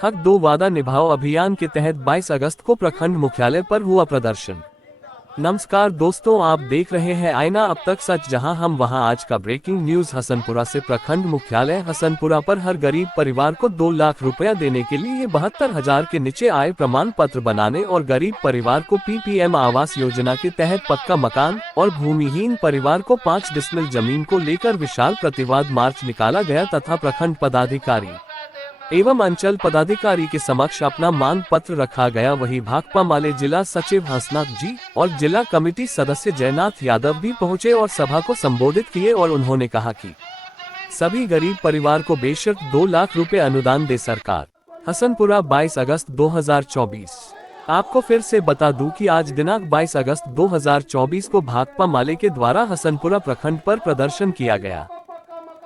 हक दो वादा निभाओ अभियान के तहत 22 अगस्त को प्रखंड मुख्यालय पर हुआ प्रदर्शन। नमस्कार दोस्तों, आप देख रहे हैं आईना अब तक सच, जहां हम वहां। आज का ब्रेकिंग न्यूज हसनपुरा से। प्रखंड मुख्यालय हसनपुरा पर हर गरीब परिवार को 2 लाख रुपया देने के लिए 72,000 के नीचे आय प्रमाण पत्र बनाने और गरीब परिवार को पीपीएम आवास योजना के तहत पक्का मकान और भूमिहीन परिवार को 5 डिसमिल जमीन को लेकर विशाल प्रतिवाद मार्च निकाला गया तथा प्रखंड पदाधिकारी एवं अंचल पदाधिकारी के समक्ष अपना मांग पत्र रखा गया। वहीं भाकपा माले जिला सचिव हंसनाथ जी और जिला कमेटी सदस्य जयनाथ यादव भी पहुंचे और सभा को संबोधित किए और उन्होंने कहा कि सभी गरीब परिवार को बेशर्त 2 लाख रुपए अनुदान दे सरकार। हसनपुरा 22 अगस्त 2024। आपको फिर से बता दूं कि आज दिनांक 22 अगस्त 2024 को भाकपा माले के द्वारा हसनपुरा प्रखंड पर प्रदर्शन किया गया।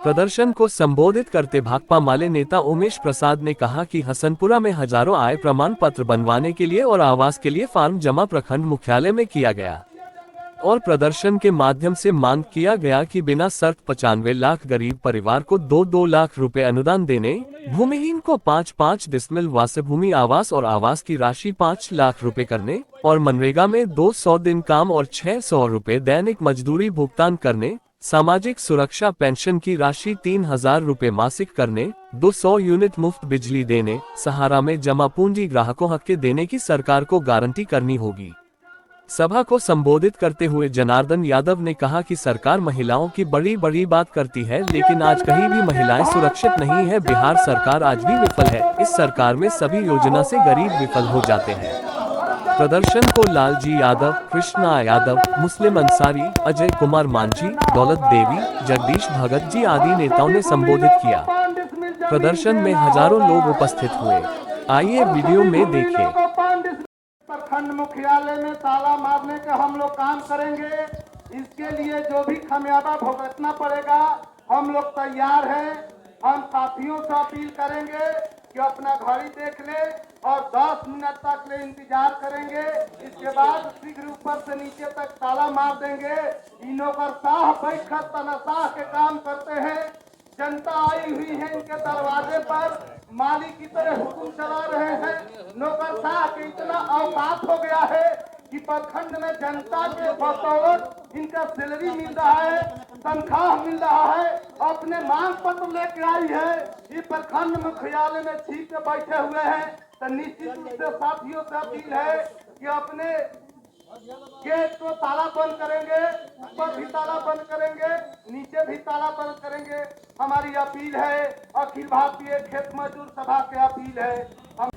प्रदर्शन को संबोधित करते भाकपा माले नेता उमेश प्रसाद ने कहा कि हसनपुरा में हजारों आय प्रमाण पत्र बनवाने के लिए और आवास के लिए फॉर्म जमा प्रखंड मुख्यालय में किया गया और प्रदर्शन के माध्यम से मांग किया गया कि बिना शर्त 95 लाख गरीब परिवार को 2-2 लाख रुपए अनुदान देने, भूमिहीन को 5-5 डिसमिल वासभूमि आवास और आवास की राशि 5 लाख रुपए करने और मनरेगा में 200 दिन काम और 600 रुपए दैनिक मजदूरी भुगतान करने, सामाजिक सुरक्षा पेंशन की राशि 3,000 रुपए मासिक करने, 200 यूनिट मुफ्त बिजली देने, सहारा में जमा पूंजी ग्राहकों हक के देने की सरकार को गारंटी करनी होगी। सभा को संबोधित करते हुए जनार्दन यादव ने कहा कि सरकार महिलाओं की बड़ी बड़ी बात करती है, लेकिन आज कहीं भी महिलाएं सुरक्षित नहीं है। बिहार सरकार आज भी विफल है। इस सरकार में सभी योजना से गरीब विफल हो जाते हैं। प्रदर्शन को लालजी यादव, कृष्णा यादव, मुस्लिम अंसारी, अजय कुमार मांझी, दौलत देवी, जगदीश भगत जी आदि नेताओं ने संबोधित किया। प्रदर्शन में हजारों लोग उपस्थित हुए। आइए वीडियो में देखें। प्रखंड मुख्यालय में ताला मारने का हम लोग काम करेंगे। इसके लिए जो भी खामियाजा भुगतना पड़ेगा हम लोग तैयार हैं। हम साथियों से अपील करेंगे कि अपना घड़ी देख ले और 10 मिनट तक ले इंतजार करेंगे। इसके बाद शीघ्र ऊपर से नीचे तक ताला मार देंगे। इन्हों पर शाह बैठकर तनाशाह के काम करते हैं। जनता आई हुई है इनके दरवाजे पर, मालिक की तरह हुक्म चला रहे हैं। नौकरशाह के इतना औकात हो गया है कि प्रखंड में जनता के बदौलत इनका सैलरी मिल रहा है, तनख्वाह मिल रहा है, अपने मांग पत्र लेके आई है। ये प्रखंड मुख्यालय में छीप के बैठे हुए हैं। तो निश्चित रूप से साथियों से अपील है कि अपने गेट को ताला बंद करेंगे, ऊपर भी ताला बंद करेंगे, नीचे भी ताला बंद करेंगे। हमारी अपील है, अखिल भारतीय खेत मजदूर सभा की अपील है। हम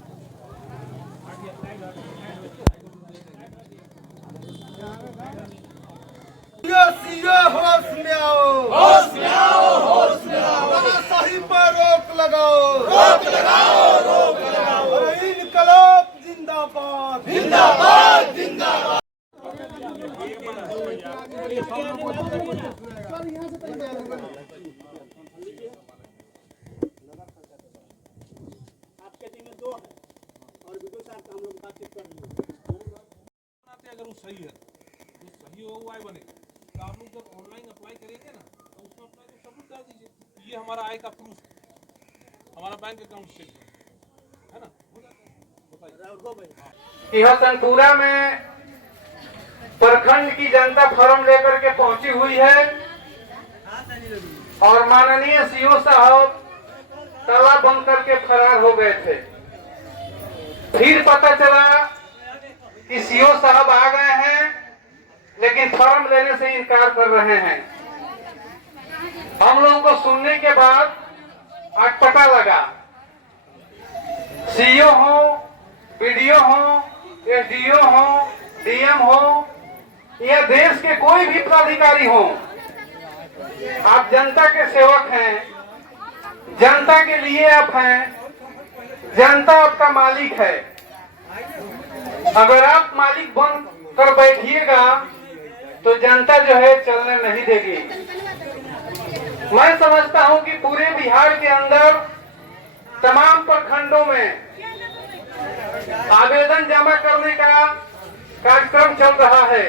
होश में आओ, होश में आओ, होश में आओ। सही पर रोक लगाओ, रोक लगाओ, रोक लगाओ। इनकलाब जिंदाबाद, जिंदाबाद, जिंदाबाद। आपके टीम में 2 है और वीडियो साहब का हम लोग बातचीत कर रहे हैं। अगर वो सही है तो सही हो हुआ है बने तो आप लोग जब ऑनलाइन अप्लाई करेंगे ना तो उसमें अपना को सबूत डाल दीजिए। ये हमारा आय का प्रूफ है, हमारा बैंक अकाउंट स्टेटमेंट है ना। हसनपुरा में प्रखंड की जनता फॉर्म लेकर के पहुंची हुई है और माननीय सीओ साहब ताला बंद करके फरार हो गए थे। फिर पता चला कि सीओ साहब आ गए हैं, लेकिन फॉर्म लेने से इनकार कर रहे हैं। हम लोगों को सुनने के बाद आज पता लगा सीओ हो, पीडीओ हो, एसडीओ हो, डीएम हो या देश के कोई भी पदाधिकारी हो, आप जनता के सेवक हैं, जनता के लिए आप हैं, जनता आपका मालिक है। अगर आप मालिक बन कर बैठिएगा तो जनता जो है चलने नहीं देगी। मैं समझता हूं कि पूरे बिहार के अंदर तमाम प्रखंडों में आवेदन जमा करने का कार्यक्रम चल रहा है।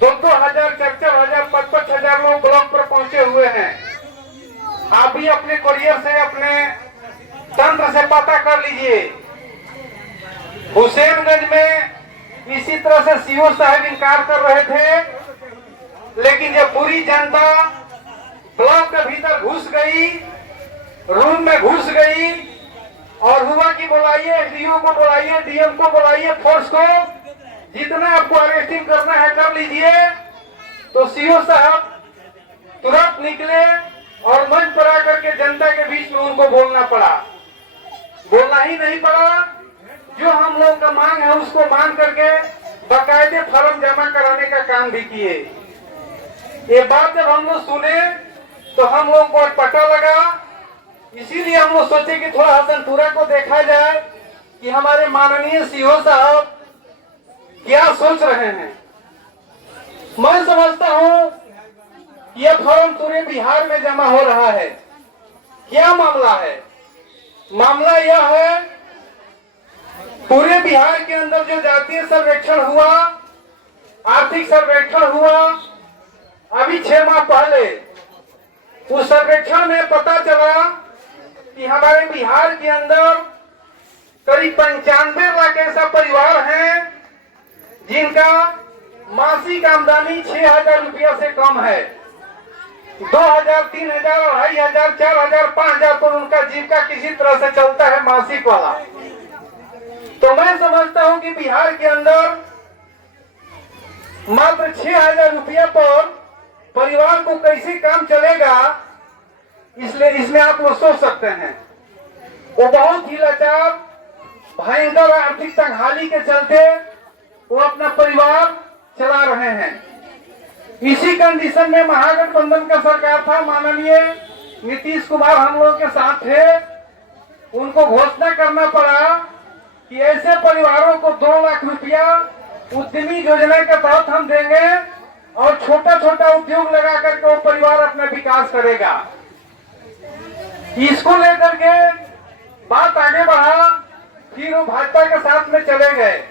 2-2 हजार, 4-4 हजार, 5-5 हजार लोग ब्लॉक पर पहुंचे हुए हैं। आप भी अपने कुरियर से अपने तंत्र से पता कर लीजिए। हुसैनगंज में इसी तरह से सीओ साहब इनकार कर रहे थे, लेकिन जब पूरी जनता ब्लॉक के भीतर घुस गई, रूम में घुस गई और हुआ कि बुलाइए एसडीओ को, बुलाइए डीएम को, बुलाइए फोर्स को, जितना आपको अरेस्टिंग करना है कर लीजिए, तो सीओ साहब तुरंत निकले और मंच पर आकर के जनता के बीच में उनको बोलना पड़ा। बोलना ही नहीं पड़ा, जो हम लोग का मांग है उसको मांग करके बाकायदे फॉर्म जमा कराने का काम भी किए। ये बात जब हम लोग सुने तो हम लोग को पता लगा, इसीलिए हम लोग सोचे कि थोड़ा हसनपुरा को देखा जाए कि हमारे माननीय सीओ साहब क्या सोच रहे हैं। मैं समझता हूं यह फॉर्म पूरे बिहार में जमा हो रहा है। क्या मामला है? मामला यह है, पूरे बिहार के अंदर जो जातीय सर्वेक्षण हुआ, आर्थिक सर्वेक्षण हुआ अभी 6 माह पहले, उस सर्वेक्षण में पता चला कि हमारे बिहार के अंदर करीब 95 लाख ऐसा परिवार हैं जिनका मासिक आमदनी 6,000 रुपया से कम है। 2,000, 3,000, 2,500, 4,000, 5,000 तो उनका जीविका किसी तरह से चलता है मासिक वाला। तो मैं समझता हूं कि बिहार के अंदर मात्र 6,000 रुपया पर परिवार को कैसे काम चलेगा, इसलिए इसमें आप लोग सोच सकते हैं। वो बहुत ही लाचार, भयंकर आर्थिक तंगहाली के चलते वो अपना परिवार चला रहे हैं। इसी कंडीशन में महागठबंधन का सरकार था, माननीय नीतीश कुमार हम लोग के साथ थे। उनको घोषणा करना पड़ा कि ऐसे परिवारों को 2 लाख रुपया उद्यमी योजना के तहत हम देंगे और छोटा छोटा उद्योग लगा करके वो परिवार अपना विकास करेगा। इसको लेकर के बात आगे बढ़ा, फिर वो भाजपा के साथ में चले गए।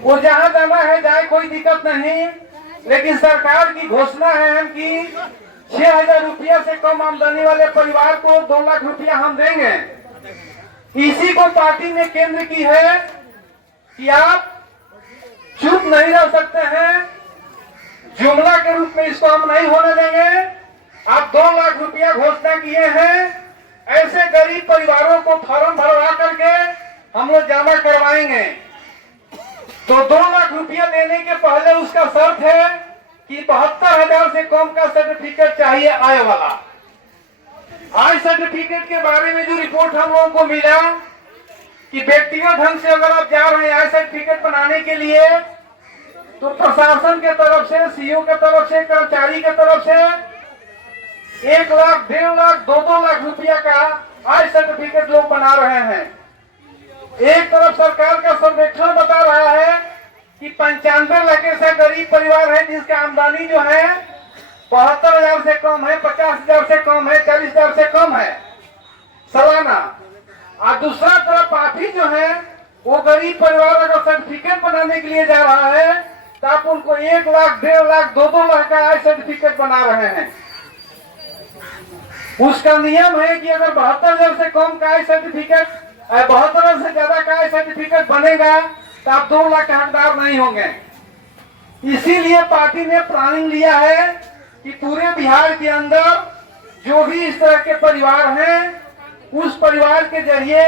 वो जहां जाना है जाए, कोई दिक्कत नहीं, लेकिन सरकार की घोषणा है कि 6,000 रुपया से कम आमदनी वाले परिवार को 2 लाख रुपया हम देंगे। इसी को पार्टी ने केंद्र की है कि आप चुप नहीं रह सकते हैं, जुमला के रूप में इसको हम नहीं होने देंगे। आप 2 लाख रुपया घोषणा किए हैं, ऐसे गरीब परिवारों को फॉर्म भरवा करके हम लोग जमा करवाएंगे। तो 2 लाख रुपया देने के पहले उसका शर्त है कि 72,000 से कम का सर्टिफिकेट चाहिए आय वाला। आय सर्टिफिकेट के बारे में जो रिपोर्ट हम लोगों को मिला कि व्यक्तिगत ढंग से अगर आप जा रहे हैं आय सर्टिफिकेट बनाने के लिए, तो प्रशासन के तरफ से, सीओ के तरफ से, कर्मचारी के तरफ से 1 लाख, 1.5 लाख, 2-2 लाख रुपया का आय सर्टिफिकेट लोग बना रहे हैं। एक तरफ सरकार का सर्वेक्षण बता रहा है कि 95 लाख ऐसा गरीब परिवार है जिसका आमदनी जो है 72,000 से कम है, 50,000 से कम है, 40,000 से कम है सालाना। और दूसरा तरफ आप ही जो है वो गरीब परिवार अगर सर्टिफिकेट बनाने के लिए जा रहा है तो आप उनको 1 लाख, 1.5 लाख, 2-2 लाख का आय सर्टिफिकेट बना रहे हैं। उसका नियम है कि अगर 72,000 से कम का आय सर्टिफिकेट, 72,000 से ज्यादा का आय सर्टिफिकेट बनेगा तो आप 2 लाख के हकदार नहीं होंगे। इसीलिए पार्टी ने प्लानिंग लिया है कि पूरे बिहार के अंदर जो भी इस तरह के परिवार हैं, उस परिवार के जरिए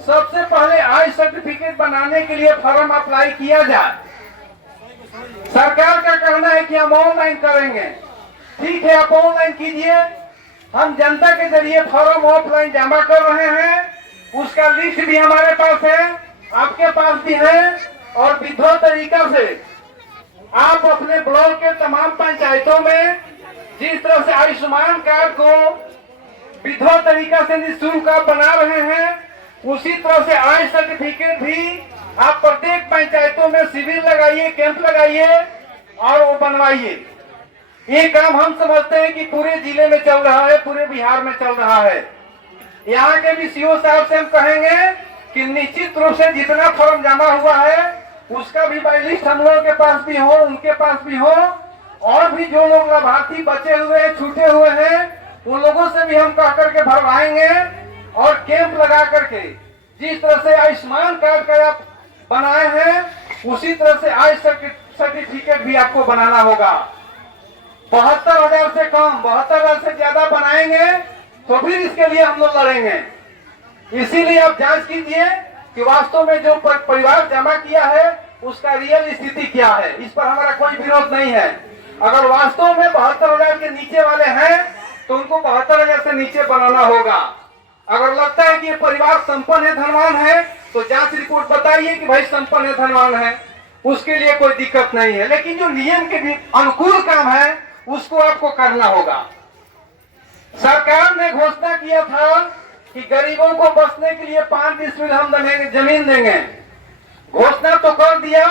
सबसे पहले आय सर्टिफिकेट बनाने के लिए फॉर्म अप्लाई किया जाए। सरकार का कहना है कि हम ऑनलाइन करेंगे। ठीक है, आप ऑनलाइन कीजिए, हम जनता के जरिए फॉर्म ऑफलाइन जमा कर रहे हैं। उसका लिस्ट भी हमारे पास है, आपके पास भी है, और विधिवत तरीका से आप अपने ब्लॉक के तमाम पंचायतों में जिस तरह से आयुष्मान कार्ड को विधिवत तरीका से निःशुल्क आप बना रहे हैं, उसी तरह से आय सर्टिफिकेट भी आप प्रत्येक पंचायतों में शिविर लगाइए, कैंप लगाइए और वो बनवाइए। ये काम हम समझते हैं कि पूरे जिले में चल रहा है, पूरे बिहार में चल रहा है। यहाँ के भी सीओ साहब से हम कहेंगे कि निश्चित रूप से जितना फॉर्म जमा हुआ है उसका भी बाई लिस्ट हम लोगों के पास भी हो, उनके पास भी हो, और भी जो लोग लाभार्थी बचे हुए हैं, छूटे हुए हैं, उन लोगों से भी हम कह करके भरवाएंगे और कैंप लगा करके जिस तरह से आयुष्मान कार्ड का आप बनाए हैं उसी तरह से आय सर्टिफिकेट भी आपको बनाना होगा। 72,000 से कम, 72,000 से ज्यादा बनाएंगे तो फिर इसके लिए हम लोग लड़ेंगे। इसीलिए आप जांच कीजिए कि वास्तव में जो परिवार जमा किया है उसका रियल स्थिति क्या है। इस पर हमारा कोई विरोध नहीं है। अगर वास्तव में 72,000 के नीचे वाले हैं तो उनको 72,000 से नीचे बनाना होगा। अगर लगता है कि ये परिवार संपन्न है, धनवान है, तो जांच रिपोर्ट बताइए कि भाई संपन्न है, धनवान है, उसके लिए कोई दिक्कत नहीं है। लेकिन जो नियम के अनुकूल काम है उसको आपको करना होगा। सरकार ने घोषणा किया था कि गरीबों को बसने के लिए 5 डिसमिल हम जमीन देंगे। घोषणा तो कर दिया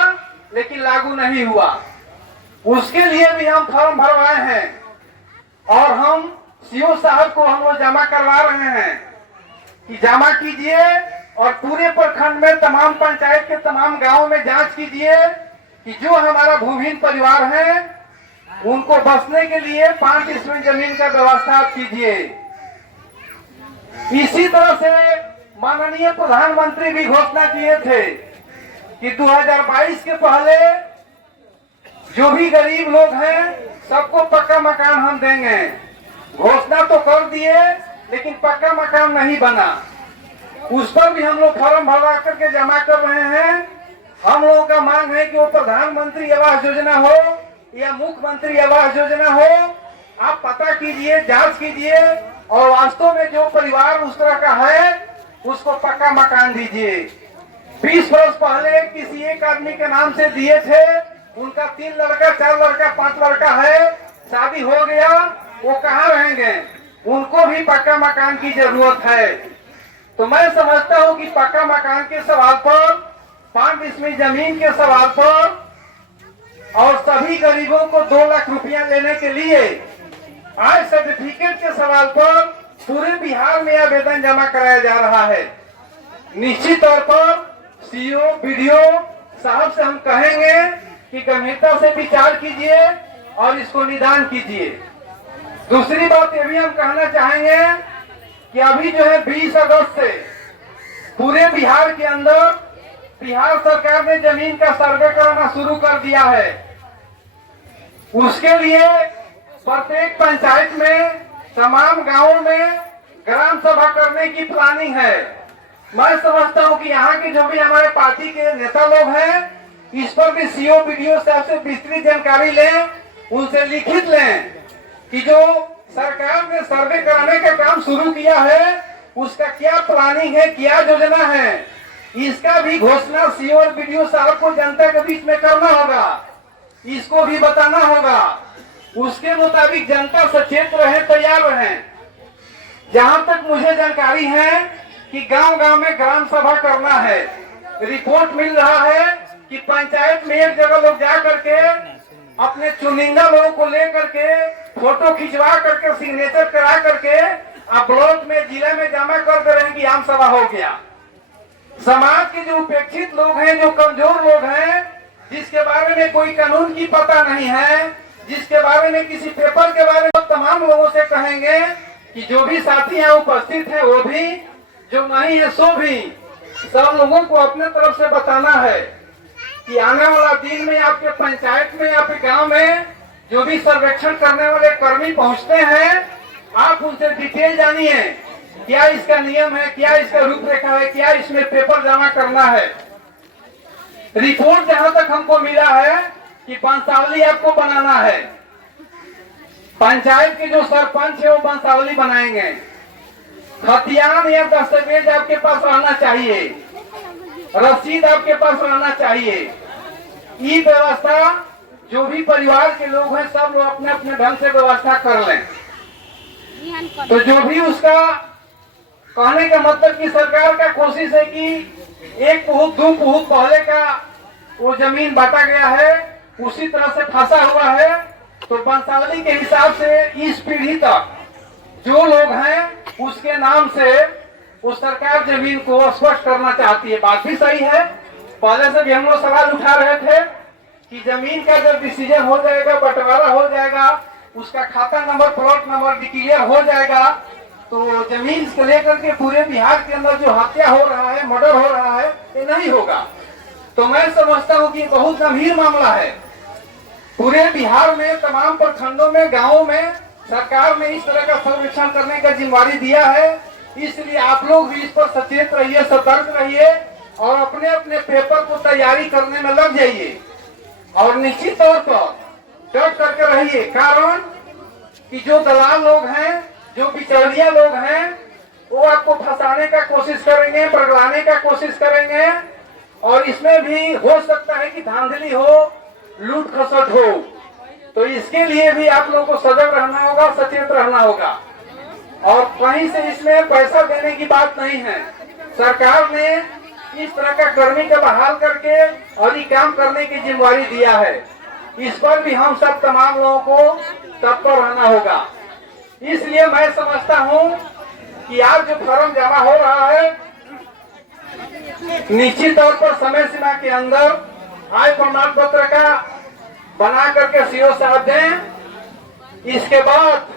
लेकिन लागू नहीं हुआ। उसके लिए भी हम फॉर्म भरवाए हैं और हम सीओ साहब को हम लोग जमा करवा रहे हैं कि जमा कीजिए और पूरे प्रखंड में तमाम पंचायत के तमाम गांवों में जांच कीजिए कि जो हमारा भूमिहीन परिवार है उनको बसने के लिए 5 डिसमिल जमीन का व्यवस्था आप कीजिए। इसी तरह से माननीय प्रधानमंत्री भी घोषणा किए थे कि 2022 के पहले जो भी गरीब लोग हैं सबको पक्का मकान हम देंगे। घोषणा तो कर दिए लेकिन पक्का मकान नहीं बना। उस पर भी हम लोग फॉर्म भरवा करके जमा कर रहे हैं। हम लोगों का मांग है कि वो प्रधानमंत्री आवास योजना हो या मुख्यमंत्री आवास योजना हो, आप पता कीजिए, जांच कीजिए और वास्तव में जो परिवार उस तरह का है उसको पक्का मकान दीजिए। 20 वर्ष पहले किसी एक आदमी के नाम से दिए थे, उनका 3 लड़का 4 लड़का 5 लड़का है, शादी हो गया, वो कहाँ रहेंगे? उनको भी पक्का मकान की जरूरत है। तो मैं समझता हूँ कि पक्का मकान के सवाल पर, 5 डिसमिल जमीन के सवाल पर और सभी गरीबों को 2 लाख रुपया लेने के लिए आय सर्टिफिकेट के सवाल पर पूरे बिहार में आवेदन जमा कराया जा रहा है। निश्चित तौर पर सीओ बीडीओ साहब से हम कहेंगे कि गंभीरता से विचार कीजिए और इसको निदान कीजिए। दूसरी बात ये भी हम कहना चाहेंगे कि अभी जो है 20 अगस्त से पूरे बिहार के अंदर बिहार सरकार ने जमीन का सर्वे कराना शुरू कर दिया है। उसके लिए प्रत्येक पंचायत में, तमाम गांवों में ग्राम सभा करने की प्लानिंग है। मैं समझता हूं कि यहाँ के जो भी हमारे पार्टी के नेता लोग हैं इस पर भी सीओ बीडीओ साहब से विस्तृत जानकारी लें, उनसे लिखित लें कि जो सरकार ने सर्वे कराने का काम शुरू किया है उसका क्या प्लानिंग है, क्या योजना है, इसका भी घोषणा सीओ और बीडीओ साहब को जनता के बीच में करना होगा, इसको भी बताना होगा। उसके मुताबिक जनता सचेत रहे, तैयार रहे। जहां तक मुझे जानकारी है कि गांव-गांव में ग्राम सभा करना है। रिपोर्ट मिल रहा है कि पंचायत में एक जगह लोग जा करके अपने चुनिंदा लोगों को लेकर के फोटो खिंचवा करके सिग्नेचर करा करके आप ब्लॉक में, जिले में जमा कर दे रहे हैं कि आम सभा हो गया। समाज के जो उपेक्षित लोग हैं, जो कमजोर लोग हैं, जिसके बारे में कोई कानून की पता नहीं है, जिसके बारे में किसी पेपर के बारे में, तमाम लोगों से कहेंगे कि जो भी साथी यहाँ उपस्थित है वो भी, जो नहीं है सो भी, सब लोगों को अपने तरफ से बताना है कि आने वाला दिन में आपके पंचायत में, आपके गांव में जो भी सर्वेक्षण करने वाले कर्मी पहुंचते हैं, आप उनसे डिटेल जानिए, क्या इसका नियम है, क्या इसका रूपरेखा है, क्या इसमें पेपर जमा करना है। रिपोर्ट जहां तक हमको मिला है कि वंशावली आपको बनाना है। पंचायत के जो सरपंच है वो वंशावली बनाएंगे। खतियान या दस्तावेज आपके पास रहना चाहिए, रसीद आपके पास रहना चाहिए। ये व्यवस्था जो भी परिवार के लोग हैं सब लोग अपने अपने ढंग से व्यवस्था कर लें। तो जो भी उसका कहने का मतलब कि सरकार का कोशिश है कि 1 पुहुत 2 पुहुत पहले का वो जमीन बांटा गया है उसी तरह से फंसा हुआ है। तो वंशावली के हिसाब से इस पीढ़ी तक जो लोग हैं उसके नाम से उस सरकार जमीन को स्पष्ट करना चाहती है। बात भी सही है। पहले से भी हम लोग सवाल उठा रहे थे कि जमीन का जब डिसीजन हो जाएगा, बंटवारा हो जाएगा, उसका खाता नंबर, प्लॉट नंबर डिक्लेयर हो जाएगा, तो तो जमीन से लेकर के पूरे बिहार के अंदर जो हत्या हो रहा है, मर्डर हो रहा है, ये नहीं होगा। तो मैं समझता हूँ कि बहुत गंभीर मामला है। पूरे बिहार में तमाम प्रखंडों में, गांवों में सरकार ने इस तरह का सर्वेक्षण करने का जिम्मेदारी दिया है। इसलिए आप लोग भी इस पर सचेत रहिए, सतर्क रहिए और अपने अपने पेपर को तैयारी करने में लग जाइए और निश्चित तौर पर डट करके रहिए। कारण कि जो दलाल लोग हैं, जो बिचौलिया लोग हैं, वो आपको फंसाने का कोशिश करेंगे, पगलाने का कोशिश करेंगे और इसमें भी हो सकता है कि धांधली हो, लूट खसट हो। तो इसके लिए भी आप लोगों को सजग रहना होगा, सचेत रहना होगा। और कहीं से इसमें पैसा देने की बात नहीं है। सरकार ने इस तरह का कर्मी का बहाल करके और ये काम करने की जिम्मेदारी दिया है। इस पर भी हम सब तमाम लोगों को तत्पर रहना होगा। इसलिए मैं समझता हूं कि आज जो फॉर्म जमा हो रहा है, निश्चित तौर पर समय सीमा के अंदर आय प्रमाण पत्र का बना करके सीओ साहब दें। इसके बाद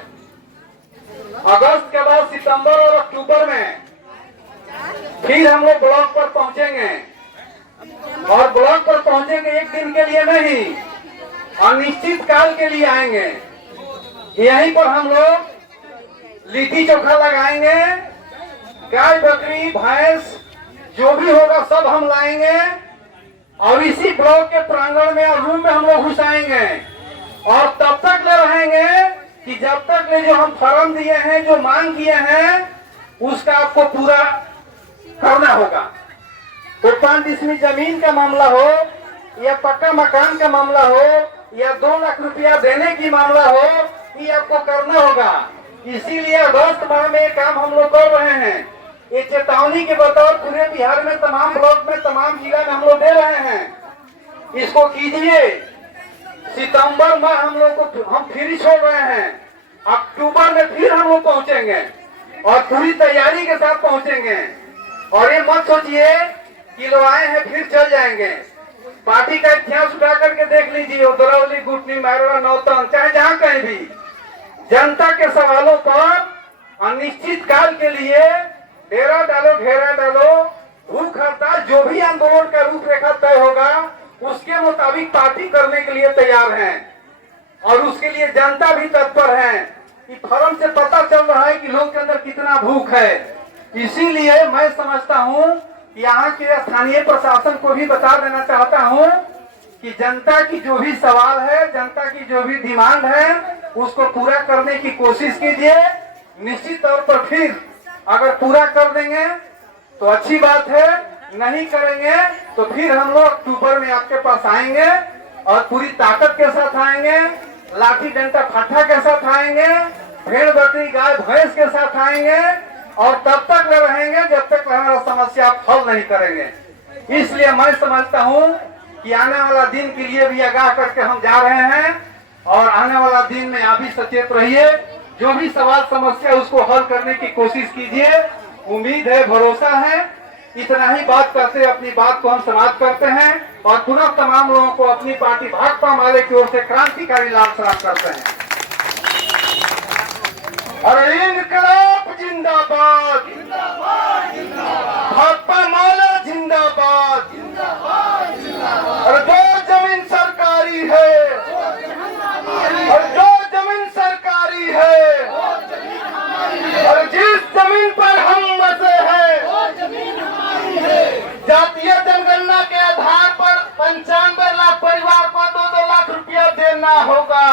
अगस्त के बाद सितंबर और अक्टूबर में फिर हम लोग ब्लॉक पर पहुंचेंगे और ब्लॉक पर पहुंचेंगे एक दिन के लिए नहीं, अनिश्चित काल के लिए आएंगे। यहीं पर हम लोग लिट्टी चोखा लगाएंगे, गाय बकरी भैंस जो भी होगा सब हम लाएंगे और इसी ब्लॉक के प्रांगण में और रूम में हम लोग घुसाएंगे और तब तक ले रहेंगे कि जब तक ले जो हम फॉर्म दिए हैं, जो मांग किए हैं, उसका आपको पूरा करना होगा। तो 5 डिसमिल जमीन का मामला हो या पक्का मकान का मामला हो या 2 लाख रुपया देने की मामला हो, ये आपको करना होगा। इसीलिए अगस्त माह में ये काम हम लोग कर रहे हैं। ये चेतावनी के बतौर पूरे बिहार में तमाम ब्लॉक में, तमाम जिला में हम लोग दे रहे हैं। इसको कीजिए। सितंबर में हम लोग को हम फिर छोड़ रहे हैं, अक्टूबर में फिर हम लोग पहुंचेंगे और पूरी तैयारी के साथ पहुंचेंगे। और ये मत सोचिए कि लोग आए हैं फिर चल जाएंगे। पार्टी का इतिहास उठा करके देख लीजिए, दरौली, गुटनी, मैरवा, नौतन, चाहे जहां कहीं भी जनता के सवालों पर अनिश्चित काल के लिए डेरा डालो, घेरा डालो, भूख हड़ताल, जो भी आंदोलन का रूपरेखा तय होगा उसके मुताबिक पार्टी करने के लिए तैयार हैं और उसके लिए जनता भी तत्पर है। कि फॉर्म से पता चल रहा है कि लोग के अंदर कितना भूख है। इसीलिए मैं समझता हूं कि यहाँ के स्थानीय प्रशासन को भी बता देना चाहता हूं कि जनता की जो भी सवाल है, जनता की जो भी डिमांड है, उसको पूरा करने की कोशिश कीजिए। निश्चित तौर पर फिर अगर पूरा कर देंगे तो अच्छी बात है, नहीं करेंगे तो फिर हम लोग अक्टूबर में आपके पास आएंगे और पूरी ताकत के साथ आएंगे, लाठी डंडा फट्टा के साथ आएंगे, भेड़ बकरी गाय भैंस के साथ आएंगे और तब तक ले रहेंगे जब तक हमारा समस्या हल नहीं करेंगे। इसलिए मैं समझता हूं कि आने वाला दिन के लिए भी आगाह करके हम जा रहे हैं और आने वाला दिन में आप भी सचेत रहिए। जो भी सवाल समस्या उसको हल करने की कोशिश कीजिए। उम्मीद है, भरोसा है। इतना ही बात करते अपनी बात को हम समाप्त करते हैं और पुनः तमाम लोगों को अपनी पार्टी भाकपा माले की ओर से क्रांतिकारी लाल सलाम करते हैं। अरे इनकलाब जिंदाबाद, भाकपा माला जिंदाबाद। अरे जो जमीन सरकारी है, अरे जो जमीन सरकारी है, और जिस जमीन पर हम बसे हैं, जातीय जनगणना के आधार पर 95 लाख परिवार को 2-2 लाख रुपया देना होगा।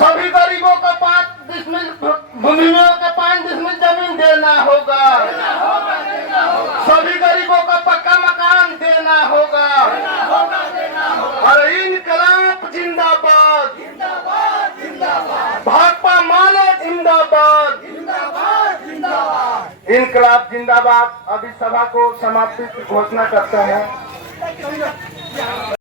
सभी गरीबों को 5 डिसमिल भूमियों के 5 डिसमिल जमीन देना होगा। सभी गरीबों को पक्का मकान देना होगा। और इनकलाब जिंदाबाद, भाकपा माला जिंदाबाद, इनकलाब जिंदाबाद। अभी सभा को समाप्ति की घोषणा करते हैं।